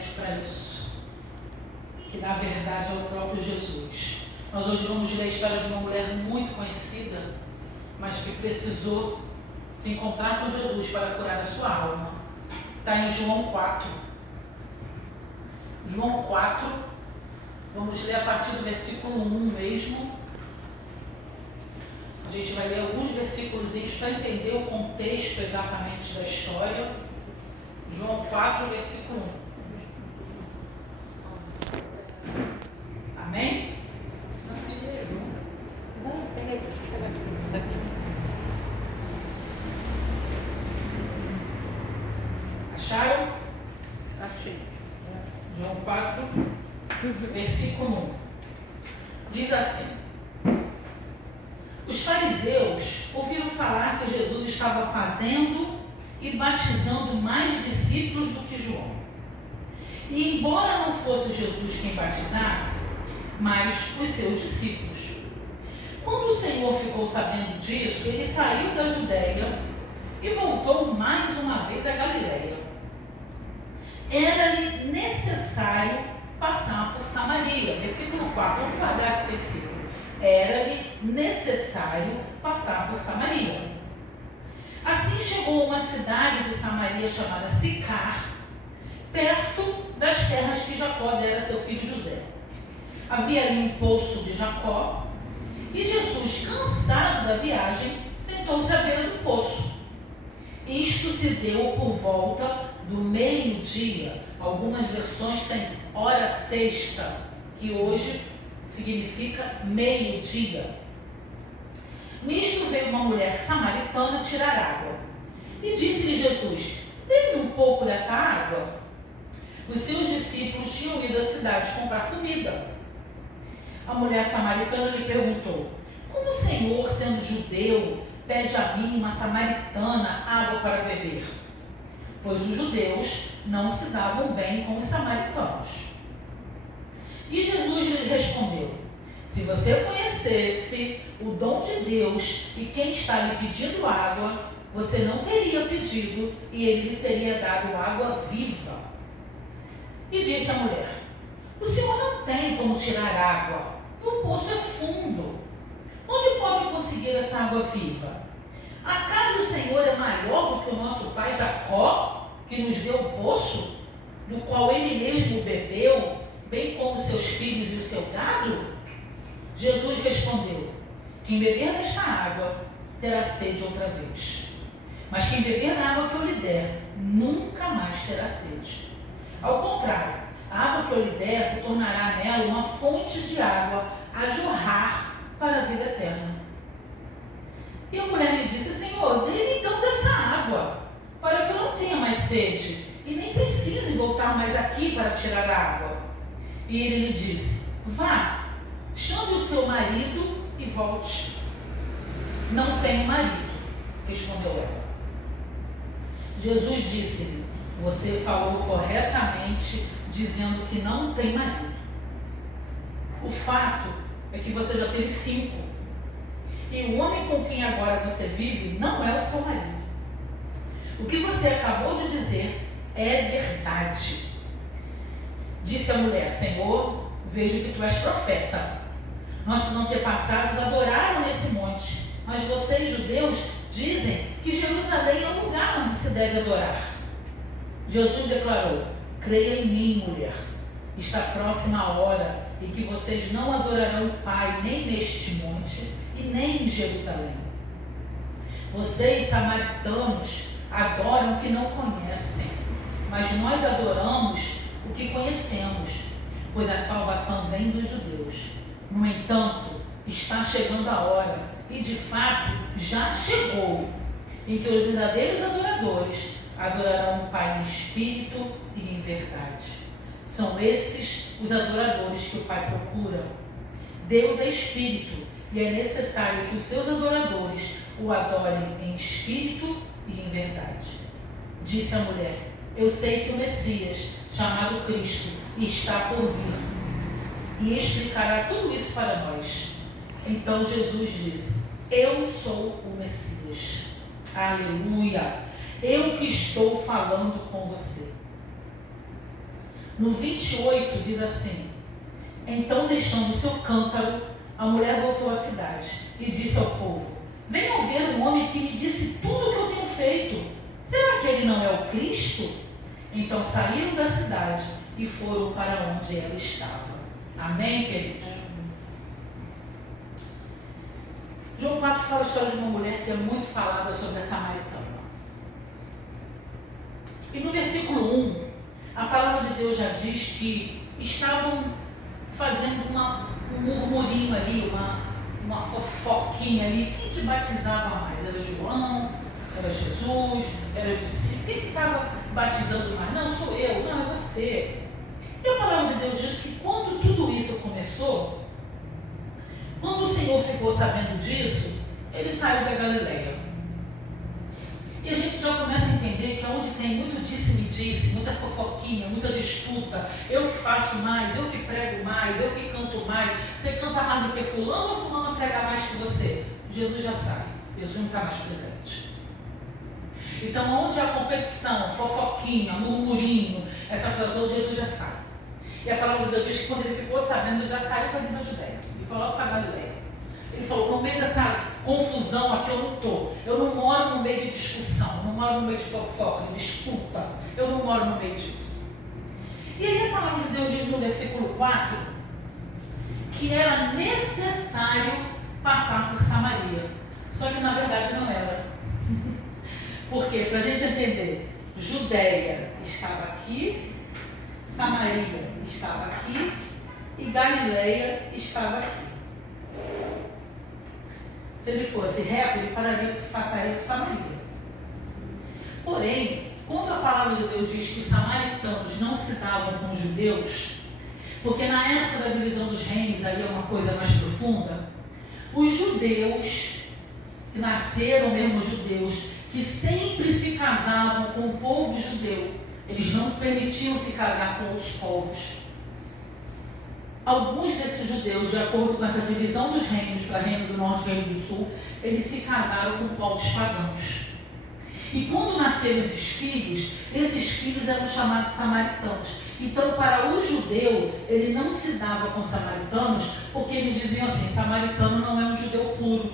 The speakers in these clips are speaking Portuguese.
remédio para isso, que na verdade é o próprio Jesus. Nós hoje vamos ler a história de uma mulher muito conhecida, mas que precisou se encontrar com Jesus para curar a sua alma. Está em João 4. João 4, vamos ler a partir do versículo 1 mesmo. A gente vai ler alguns versículos para entender o contexto exatamente da história. João 4, versículo 1. Amém? Acharam? Achei. João 4, versículo 1. Diz assim: os fariseus ouviram falar que Jesus estava fazendo e batizando mais discípulos do que João. E embora não fosse Jesus quem batizasse, mas os seus discípulos. Quando o Senhor ficou sabendo disso, ele saiu da Judeia e voltou mais uma vez a Galileia. Era-lhe necessário passar por Samaria. Versículo 4, vamos guardar esse versículo. Era-lhe necessário passar por Samaria. Assim chegou a uma cidade de Samaria chamada Sicar, perto das terras que Jacó dera a seu filho José. Havia ali um poço de Jacó, e Jesus, cansado da viagem, sentou-se à beira do poço. Isto se deu por volta do meio-dia. Algumas versões têm hora sexta, que hoje significa meio-dia. Nisto veio uma mulher samaritana tirar água. E disse-lhe Jesus: dê-me um pouco dessa água. Os seus discípulos tinham ido à cidade comprar comida. A mulher samaritana lhe perguntou: como o Senhor, sendo judeu, pede a mim, uma samaritana, água para beber? Pois os judeus não se davam bem com os samaritanos. E Jesus lhe respondeu: se você conhecesse o dom de Deus e quem está lhe pedindo água, você não teria pedido e ele lhe teria dado água viva. E disse a mulher: o Senhor não tem como tirar água, e o poço é fundo. Onde pode conseguir essa água viva? Acaso o Senhor é maior do que o nosso pai Jacó, que nos deu o poço, do qual ele mesmo bebeu, bem como seus filhos e o seu gado? Jesus respondeu: quem beber desta água terá sede outra vez. Mas quem beber da água que eu lhe der, nunca mais terá sede. Ao contrário, a água que eu lhe der se tornará nela uma fonte de água a jorrar para a vida eterna. E a mulher lhe disse: Senhor, dê-me então dessa água, para que eu não tenha mais sede e nem precise voltar mais aqui para tirar a água. E ele lhe disse: vá, chame o seu marido e volte. Não tenho marido, respondeu ela. Jesus disse-lhe: você falou corretamente, dizendo que não tem marido. O fato é que você já teve 5. E o homem com quem agora você vive não é o seu marido. O que você acabou de dizer é verdade. Disse a mulher: Senhor, vejo que tu és profeta. Nossos antepassados adoraram nesse monte, mas vocês, judeus, dizem que Jerusalém é o lugar onde se deve adorar. Jesus declarou: creia em mim, mulher. Está próxima a hora em que vocês não adorarão o Pai nem neste monte e nem em Jerusalém. Vocês, samaritanos, adoram o que não conhecem, mas nós adoramos o que conhecemos, pois a salvação vem dos judeus. No entanto, está chegando a hora, e de fato já chegou, em que os verdadeiros adoradores adorarão o Pai em espírito e em verdade. São esses os adoradores que o Pai procura. Deus é espírito e é necessário que os seus adoradores o adorem em espírito e em verdade. Disse a mulher: eu sei que o Messias, chamado Cristo, está por vir e explicará tudo isso para nós. Então Jesus disse: eu sou o Messias. Aleluia! Eu que estou falando com você. No 28 diz assim: então, deixando o seu cântaro, a mulher voltou à cidade e disse ao povo: venham ver um homem que me disse tudo o que eu tenho feito. Será que ele não é o Cristo? Então saíram da cidade e foram para onde ela estava. Amém, queridos? João 4 fala a história de uma mulher que é muito falada sobre a samaritana. E no versículo 1, a palavra de Deus já diz que estavam fazendo um murmurinho ali, uma fofoquinha ali. Quem que batizava mais? Era João? Era Jesus? Era o discípulo? Quem que estava batizando mais? Não, sou eu. Não, é você. E a palavra de Deus diz que quando tudo isso começou, quando o Senhor ficou sabendo disso, ele saiu da Galileia. E a gente já começa a entender que onde tem muito disse-me-disse, muita fofoquinha, muita disputa, eu que faço mais, eu que prego mais, eu que canto mais, você canta mais do que fulano ou fulano prega mais que você? Jesus já sabe, Jesus não está mais presente. Então, onde há competição, fofoquinha, murmurinho, essa coisa toda, Jesus já sabe. E a palavra de Deus diz que quando ele ficou sabendo, ele já saiu para dentro da Judéia. E foi logo para a Galileia. Ele falou: no meio dessa confusão aqui eu não estou. Eu não moro no meio de discussão, não moro no meio de fofoca, de disputa. Eu não moro no meio disso. E aí a palavra de Deus diz no versículo 4 que era necessário passar por Samaria. Só que na verdade não era. Por quê? Para a gente entender, Judéia estava aqui, Samaria estava aqui e Galileia estava aqui. Se ele fosse reto, ele passaria por Samaria. Porém, quando a palavra de Deus diz que os samaritanos não se davam com os judeus, porque na época da divisão dos reinos, aí é uma coisa mais profunda, os judeus, que nasceram mesmo judeus, que sempre se casavam com o povo judeu, eles não permitiam se casar com outros povos. Alguns desses judeus, de acordo com essa divisão dos reinos para Reino do Norte e Reino do Sul, eles se casaram com povos pagãos. E quando nasceram esses filhos eram chamados samaritanos. Então, para o judeu, ele não se dava com samaritanos, porque eles diziam assim: samaritano não é um judeu puro,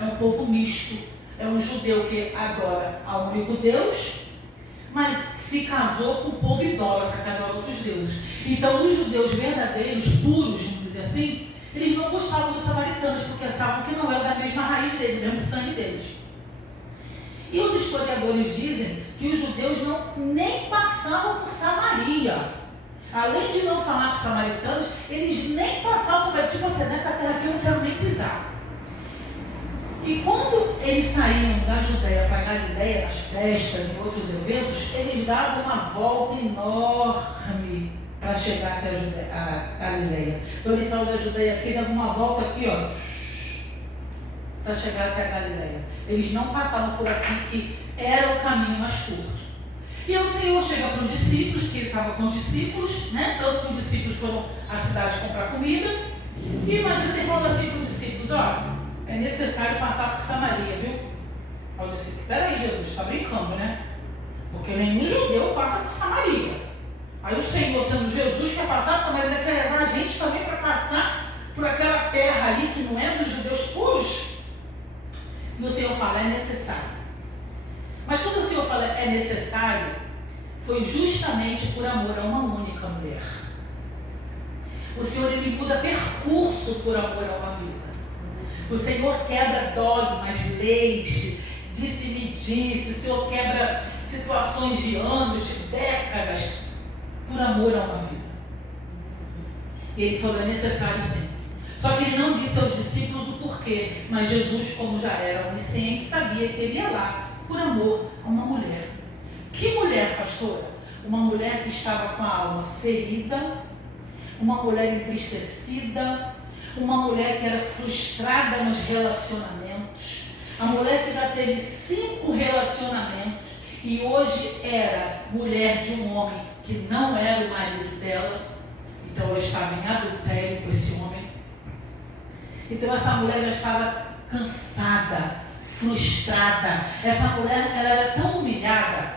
é um povo misto, é um judeu que adora ao único Deus, mas se casou com o povo idólatra, que adora outros deuses. Então, os judeus verdadeiros, puros, vamos dizer assim, eles não gostavam dos samaritanos, porque achavam que não era da mesma raiz deles, do mesmo sangue deles. E os historiadores dizem que os judeus nem passavam por Samaria. Além de não falar com os samaritanos, eles nem passavam por, tipo assim, nessa terra aqui eu não quero nem pisar. E quando eles saíam da Judéia para a Galileia, nas festas e outros eventos, eles davam uma volta enorme para chegar até a Galileia. Então eles saíram da Judéia aqui, davam uma volta aqui, ó, para chegar até a Galileia. Eles não passavam por aqui, que era o caminho mais curto. E o Senhor chega para os discípulos, porque ele estava com os discípulos, né? Tanto que os discípulos foram à cidade comprar comida. E imagina ele falando assim para os discípulos: ó, é necessário passar por Samaria, viu? Ao discípulo: peraí, Jesus, está brincando, né? Porque nenhum judeu passa por Samaria. Aí o Senhor, sendo Jesus, quer passar por Samaria, quer levar a gente também para passar por aquela terra ali que não é dos judeus puros. E o Senhor fala: é necessário. Mas quando o Senhor fala é necessário, foi justamente por amor a uma única mulher. O Senhor, ele muda percurso por amor a uma vida. O Senhor quebra dogmas, leis, disse-me-disse. O Senhor quebra situações de anos, de décadas, por amor a uma vida. E ele falou: é necessário sim. Só que ele não disse aos discípulos o porquê, mas Jesus, como já era onisciente, sabia que ele ia lá por amor a uma mulher. Que mulher, pastora? Uma mulher que estava com a alma ferida, uma mulher entristecida, uma mulher que era frustrada nos relacionamentos, a mulher que já teve 5 relacionamentos e hoje era mulher de um homem que não era o marido dela, então ela estava em adultério com esse homem. Então essa mulher já estava cansada, frustrada. Essa mulher, ela era tão humilhada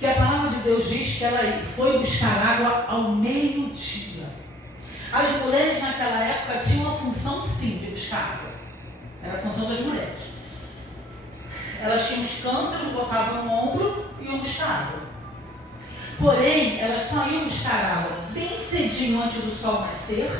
que a palavra de Deus diz que ela foi buscar água ao meio-dia. As mulheres naquela época tinham uma função sim de buscar água. Era a função das mulheres. Elas tinham os cântaros, botavam no ombro e iam buscar água. Porém, elas só iam buscar água bem cedinho antes do sol nascer,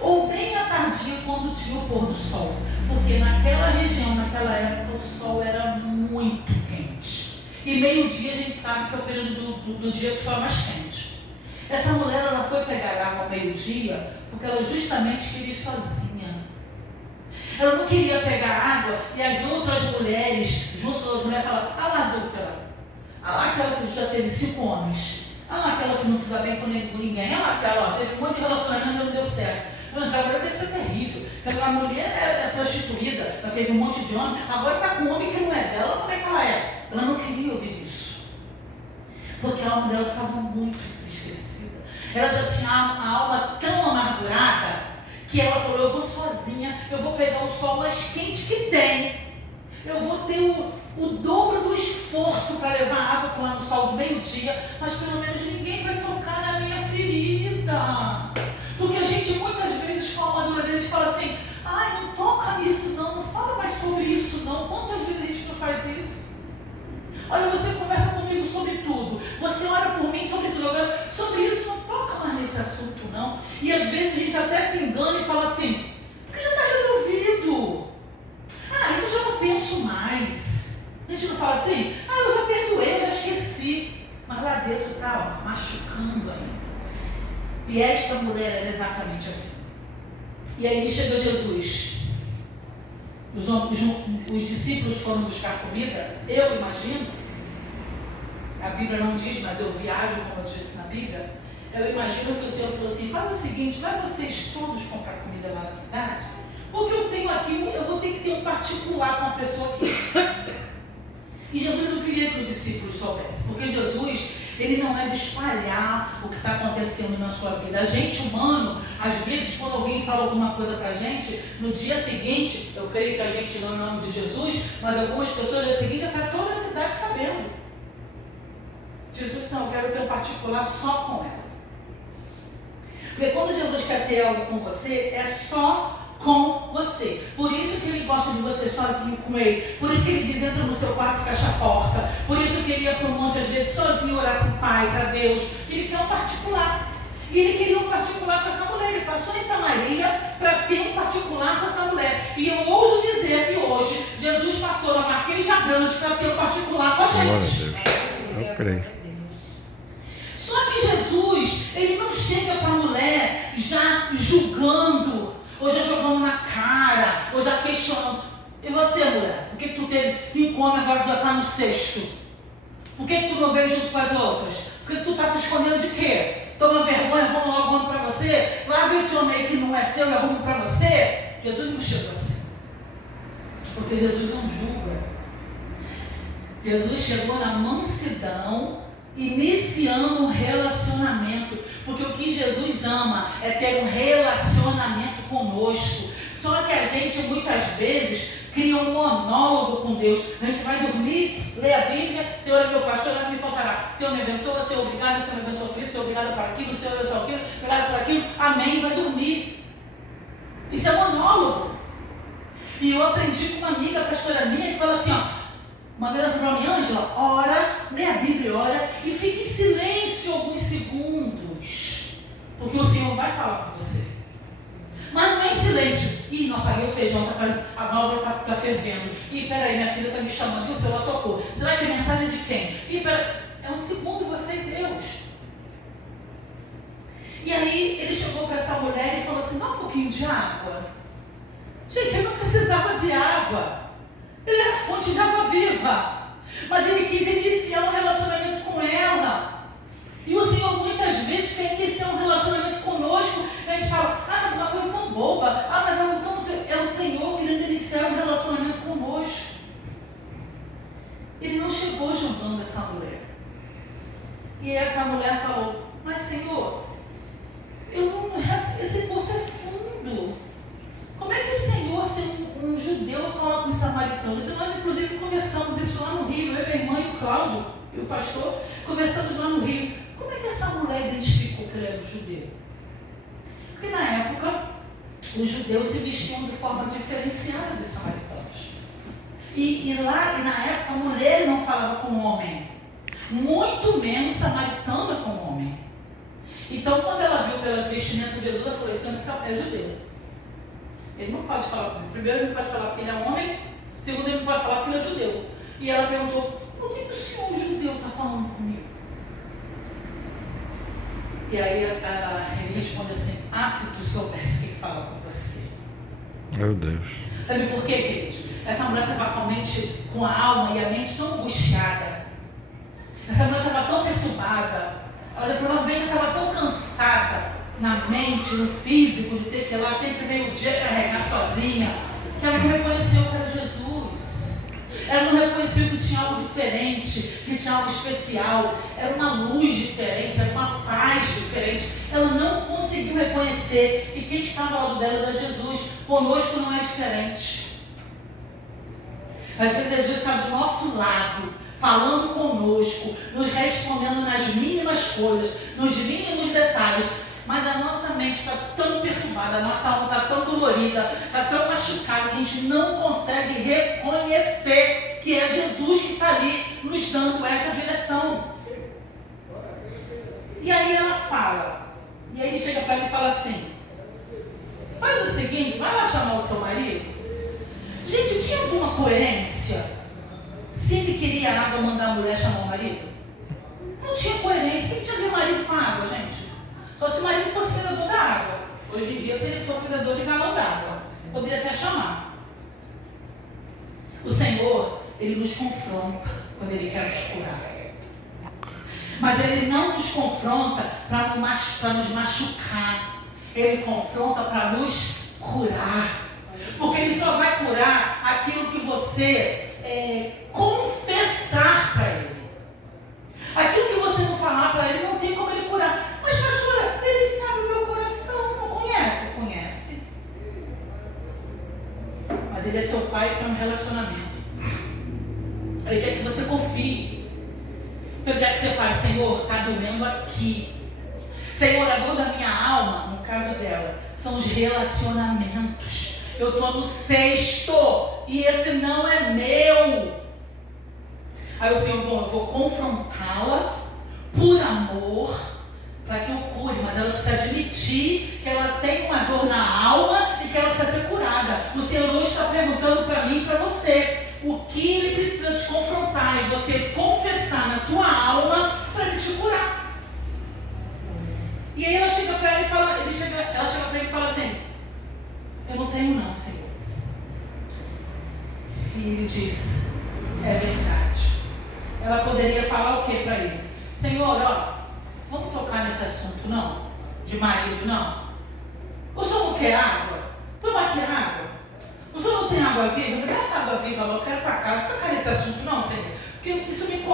ou bem à tardia quando tinha o pôr do sol. Porque naquela região, naquela época, o sol era muito quente. E meio-dia a gente sabe que é o período do dia que o sol é mais quente. Essa mulher, ela foi pegar água ao meio-dia porque ela justamente queria ir sozinha. Ela não queria pegar água e as outras mulheres, junto das mulheres, falavam: ah lá, adúltera, ah lá aquela que já teve 5 homens, ah lá aquela que não se dá bem com ninguém, ah lá aquela, teve um monte de relacionamento e não deu certo. Não, aquela mulher deve ser terrível, aquela mulher é prostituída, ela teve um monte de homem, agora está com um homem que não é dela, como é que ela é? Ela não queria ouvir isso, porque a alma dela estava muito entristecida. Ela já tinha a alma tão amargurada que ela falou: eu vou sozinha, eu vou pegar o sol mais quente que tem, eu vou ter o dobro do esforço para levar água para lá no sol de meio-dia, mas pelo menos ninguém vai tocar na minha ferida. Porque a gente muitas vezes com a alma dura deles fala assim: ai, não toca nisso não fala mais sobre isso não. Quantas vezes a gente não faz isso? Olha, você conversa comigo sobre tudo, você ora por mim sobre tudo, agora sobre isso não toca mais nesse assunto não. E às vezes a gente até se engana e fala assim: porque já está resolvido, ah, isso eu já não penso mais. A gente não fala assim: ah, eu já perdoei, eu já esqueci, mas lá dentro está machucando ainda. E esta mulher era exatamente assim. E aí me chega Jesus. Os discípulos foram buscar comida, eu imagino, a Bíblia não diz, mas eu viajo como eu disse na Bíblia, eu imagino que o Senhor falou assim: faz o seguinte, vai vocês todos comprar comida lá na cidade, porque eu tenho aqui, eu vou ter que ter um particular com a pessoa aqui. E Jesus não queria que os discípulos soubessem, porque Jesus, ele não é de espalhar o que está acontecendo na sua vida. A gente humano, às vezes, quando alguém fala alguma coisa para a gente, no dia seguinte, eu creio que a gente não, em nome de Jesus, mas algumas pessoas no dia seguinte está toda a cidade sabendo. Jesus não, eu quero ter um particular só com ela. Porque quando Jesus quer ter algo com você, é só com você. Por isso que ele gosta de você sozinho com ele. Por isso que ele diz: entra no seu quarto e fecha a porta. Por isso que ele ia para o monte às vezes sozinho orar para o Pai, para Deus. Ele quer um particular. E ele queria um particular com essa mulher. Ele passou em Samaria para ter um particular com essa mulher. E eu ouso dizer que hoje Jesus passou na Marquês Grande para ter um particular com a gente. Eu creio. Só que Jesus, ele não chega para a mulher já julgando, ou já jogando na cara, ou já questionando: e você, mulher? Por que tu teve 5 homens, agora tu já está no 6º? Por que tu não veio junto com as outras? Por que tu está se escondendo de quê? Toma vergonha, arruma logo homem para você, larga esse homem aí que não é seu e arruma para você. Jesus não chega assim, porque Jesus não julga. Jesus chegou na mansidão, iniciando um relacionamento, porque o que Jesus ama é ter um relacionamento conosco. Só que a gente muitas vezes cria um monólogo com Deus. A gente vai dormir, lê a Bíblia: Senhor é meu pastor, nada me faltará. Senhor me abençoa, Senhor obrigado, Senhor me abençoa por isso, Senhor obrigado por aquilo, Senhor abençoa aquilo, obrigado por aquilo, amém, vai dormir. Isso é monólogo. E eu aprendi com uma amiga pastora minha que fala assim, ó: uma vez ela falou para mim: Ângela, ora, lê a Bíblia, ora, e fique em silêncio alguns segundos, porque o Senhor vai falar com você. Mas não é em silêncio. Ih, não apaguei o feijão, a válvula está fervendo. Ih, peraí, minha filha está me chamando, e o celular tocou. Será que é mensagem de quem? Ih, peraí, é um segundo você e Deus. E aí ele chegou para essa mulher e falou assim: dá um pouquinho de água. Gente, ele não precisava de água. Ele era fonte de água viva, mas ele quis iniciar um relacionamento com ela. E o Senhor muitas vezes quer iniciar um relacionamento conosco. A gente fala: ah, mas uma coisa tão boba, ah, mas algo tão... É o Senhor querendo iniciar um relacionamento conosco. Ele não chegou julgando essa mulher. E essa mulher falou: mas Senhor, esse poço é fundo. Como é que o Senhor, sendo um judeu, fala com os samaritanos? E nós, inclusive, conversamos isso lá no Rio, eu, minha irmã e o Cláudio, e o pastor, conversamos lá no Rio. Como é que essa mulher identificou que ele era um judeu? Porque na época, os judeus se vestiam de forma diferenciada dos samaritanos. E na época, a mulher não falava com o homem, muito menos samaritana com o homem. Então, quando ela viu pelas vestimentas de Jesus, ela falou: esse homem é judeu. Ele não pode falar comigo. Primeiro, ele não pode falar porque ele é homem. Segundo, ele não pode falar porque ele é judeu. E ela perguntou: por que o senhor, judeu, está falando comigo? E aí ele responde assim: se tu soubesse quem fala com você. Meu Deus. Sabe por quê, queridos? Essa mulher estava com a alma e a mente tão angustiada. Essa mulher estava tão perturbada. Ela provavelmente estava tão cansada na mente, no físico, de ter que ir lá sempre meio-dia carregar sozinha, que ela não reconheceu que era Jesus. Ela não reconheceu que tinha algo diferente, que tinha algo especial. Era uma luz diferente, era uma paz diferente. Ela não conseguiu reconhecer. E quem estava ao lado dela era Jesus. Conosco não é diferente. Às vezes Jesus está do nosso lado, falando conosco, nos respondendo nas mínimas coisas, nos mínimos detalhes. Mas a nossa mente está tão perturbada, a nossa alma está tão dolorida, está tão machucada, que a gente não consegue reconhecer que é Jesus que está ali nos dando essa direção. E aí ela fala, e aí ele chega para ele e fala assim: faz o seguinte, vai lá chamar o seu marido. Gente, tinha alguma coerência? Se ele queria água, mandar a mulher chamar o marido? Não tinha coerência. Quem tinha a ver marido com água, gente? Só se o marido fosse vendedor da água. Hoje em dia, se ele fosse vendedor de galão d'água, poderia até chamar. O Senhor, Ele nos confronta quando Ele quer nos curar. Mas Ele não nos confronta para nos machucar. Ele confronta para nos curar. Porque Ele só vai curar aquilo que você confessar para Ele. Aquilo que você não falar para Ele, não tem como Ele curar. Mas pastora, Ele sabe o meu coração, não conhece? Conhece. Mas Ele é seu pai e quer um relacionamento. Ele quer que você confie. Ele quer que você fale: Senhor, está doendo aqui. Senhor, a dor da minha alma, no caso dela, são os relacionamentos. Eu estou no 6º e esse não é meu. Aí o Senhor: bom, eu vou confrontá-la por amor, para que eu cure, mas ela precisa admitir que ela tem uma dor na alma e que ela precisa ser curada. O Senhor hoje está perguntando para mim e para você: o que Ele precisa te confrontar e você confessar na tua alma para Ele te curar. E aí ela chega para ele e fala, ela chega para ele e fala assim: eu não tenho não, Senhor. E ele diz: é verdade. Ela poderia falar o que para ele? Senhor, vamos tocar nesse assunto não? De marido não? O senhor não quer água? Toma aqui água. O senhor não tem água viva? Me dá essa água viva, eu quero ir para casa. Não tocar nesse assunto não, Senhor. Porque isso me incomoda.